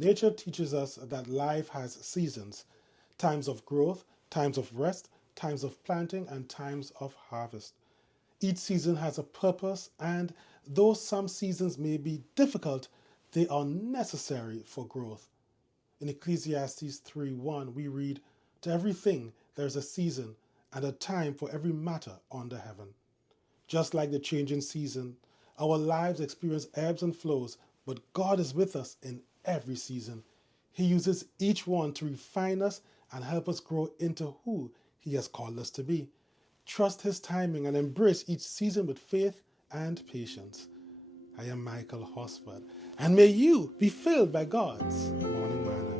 Nature teaches us that life has seasons, times of growth, times of rest, times of planting, and times of harvest. Each season has a purpose, and though some seasons may be difficult, they are necessary for growth. In Ecclesiastes 3:1, we read, "To everything there is a season and a time for every matter under heaven." Just like the changing season, our lives experience ebbs and flows, but God is with us in every season. He uses each one to refine us and help us grow into who He has called us to be. Trust His timing and embrace each season with faith and patience. I am Michael Hosford, and may you be filled by God's morning manna.